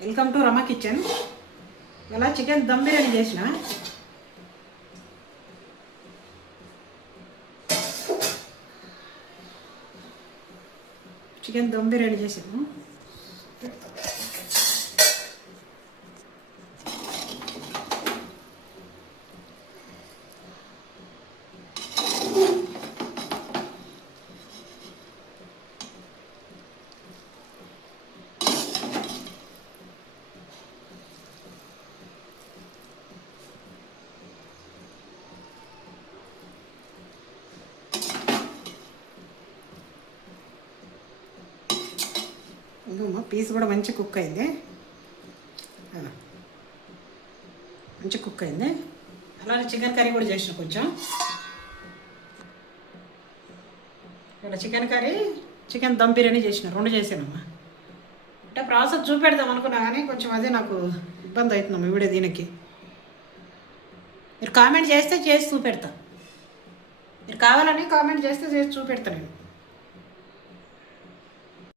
Welcome to Rama kitchen. ఇలా chicken dum biryani చేసిన. Chicken dum biryani చేసాము. ఇంకమ్మా పీస్ కూడా మంచి కుక్ అయింది. మంచి కుక్ అయింది. అలానే చికెన్ కర్రీ కూడా చేసిన కొంచెం. ఇక్కడ chicken curry, chicken dum biryani చేసిన, రెండు చేసానమ్మా. అంటే ప్రాసెస్ చూపెడదాం అనుకున్నా కానీ కొంచెం అదే నాకు ఇబ్బంది అవుతుందమ్మా వీడియో. దీనికి మీరు కామెంట్ చేస్తే చేసి చూపెడతా. మీరు కావాలని కామెంట్ చేస్తే చేసి చూపెడతా నేను.